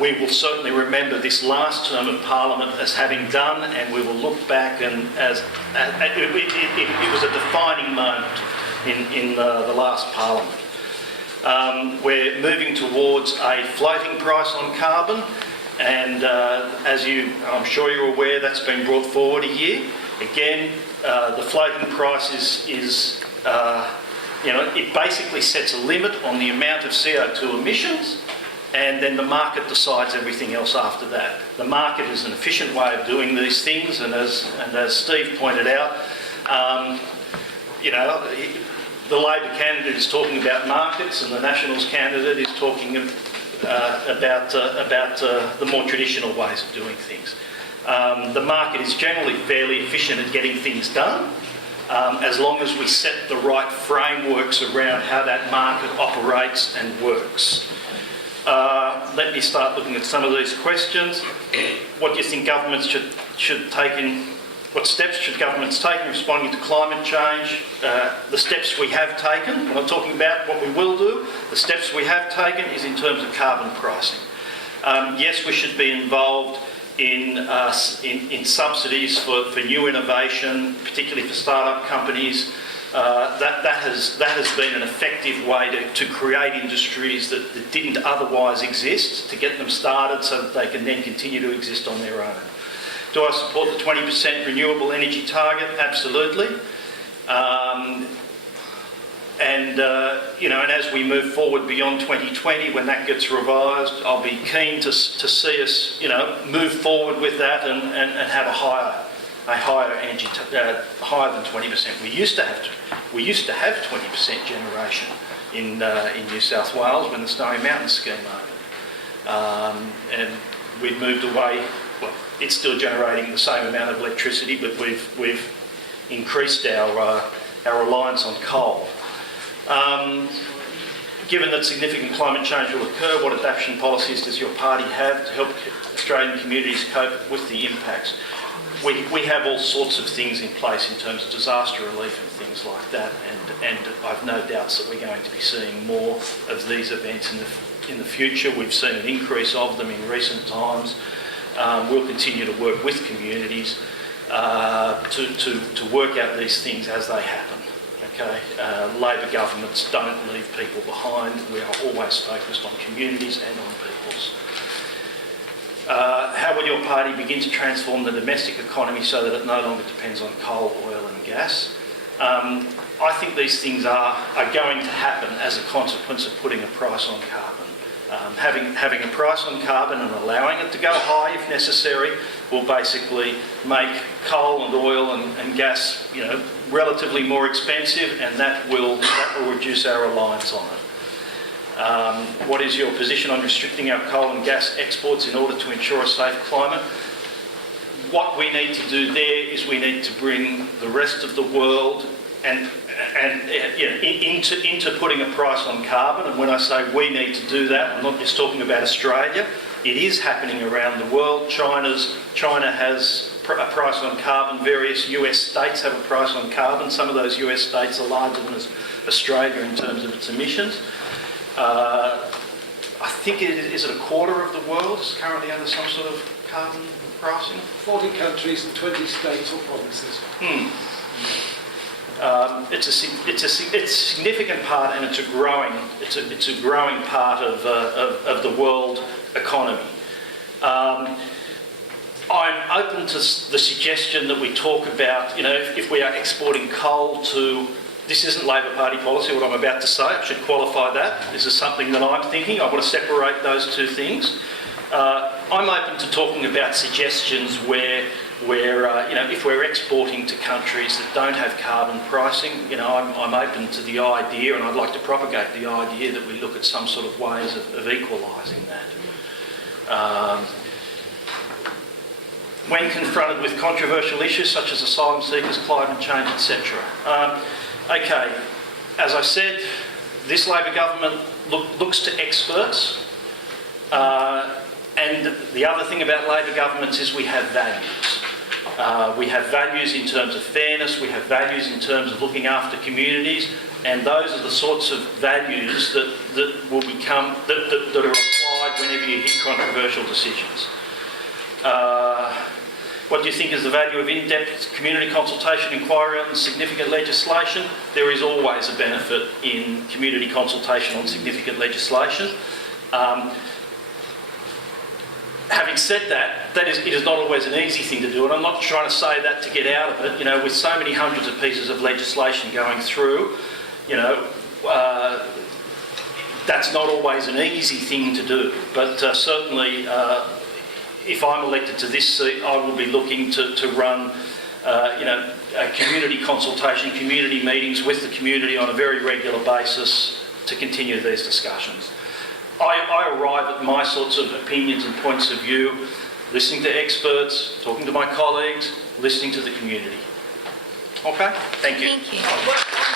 we will certainly remember this last term of Parliament as having done, and we will look back and as it was a defining moment in the last Parliament. We're moving towards a floating price on carbon, and as I'm sure you're aware, that's been brought forward a year. Again, the floating price is it basically sets a limit on the amount of CO2 emissions, and then the market decides everything else after that. The market is an efficient way of doing these things, and as Steve pointed out, the Labor candidate is talking about markets, and the Nationals candidate is talking about the more traditional ways of doing things. The market is generally fairly efficient at getting things done, as long as we set the right frameworks around how that market operates and works. Let me start looking at some of these questions. What do you think governments should take in? What steps should governments take in responding to climate change? The steps we have taken, I'm not talking about what we will do, the steps we have taken is in terms of carbon pricing. Yes, we should be involved in subsidies for new innovation, particularly for start-up companies. That has been an effective way to create industries that didn't otherwise exist, to get them started so that they can then continue to exist on their own. Do I support the 20% renewable energy target? Absolutely. And as we move forward beyond 2020, when that gets revised, I'll be keen to see us, move forward with that and have a higher energy, higher than 20%. We used to have 20% generation in New South Wales when the Snowy Mountains scheme opened, and we've moved away. Well, it's still generating the same amount of electricity, but we've increased our reliance on coal. Given that significant climate change will occur, what adaptation policies does your party have to help Australian communities cope with the impacts? We have all sorts of things in place in terms of disaster relief and things like that, and I've no doubts that we're going to be seeing more of these events in the future. We've seen an increase of them in recent times. We'll continue to work with communities to work out these things as they happen. Okay, Labor governments don't leave people behind. We are always focused on communities and on peoples. How will your party begin to transform the domestic economy so that it no longer depends on coal, oil and gas? I think these things are going to happen as a consequence of putting a price on carbon. Having a price on carbon and allowing it to go high if necessary will basically make coal and oil and gas, relatively more expensive, and that will reduce our reliance on it. What is your position on restricting our coal and gas exports in order to ensure a safe climate? What we need to do there is we need to bring the rest of the world into putting a price on carbon. And when I say we need to do that, I'm not just talking about Australia. It is happening around the world. China has a price on carbon. Various US states have a price on carbon. Some of those US states are larger than Australia in terms of its emissions. I think is it a quarter of the world is currently under some sort of carbon pricing? 40 countries and 20 states or provinces. It's a significant part, and it's a growing part of the world economy. I'm open to the suggestion that we talk about, if we are exporting coal to. This isn't Labor Party policy, what I'm about to say. I should qualify that. This is something that I'm thinking. I want to separate those two things. I'm open to talking about suggestions where if we're exporting to countries that don't have carbon pricing, I'm open to the idea, and I'd like to propagate the idea that we look at some sort of ways of equalising that. When confronted with controversial issues such as asylum seekers, climate change, etc. Okay, as I said, this Labor government looks to experts, and the other thing about Labor governments is we have values. We have values in terms of fairness, we have values in terms of looking after communities, and those are the sorts of values that will become, that are applied whenever you hit controversial decisions. What do you think is the value of in-depth community consultation inquiry on significant legislation? There is always a benefit in community consultation on significant legislation. Having said that, it is not always an easy thing to do, and I'm not trying to say that to get out of it. You know, with so many hundreds of pieces of legislation going through, you know, that's not always an easy thing to do. But certainly, if I'm elected to this seat, I will be looking to run, you know, a community consultation, community meetings with the community on a very regular basis to continue these discussions. I arrive at my sorts of opinions and points of view, listening to experts, talking to my colleagues, listening to the community. Okay? Thank you. Thank you.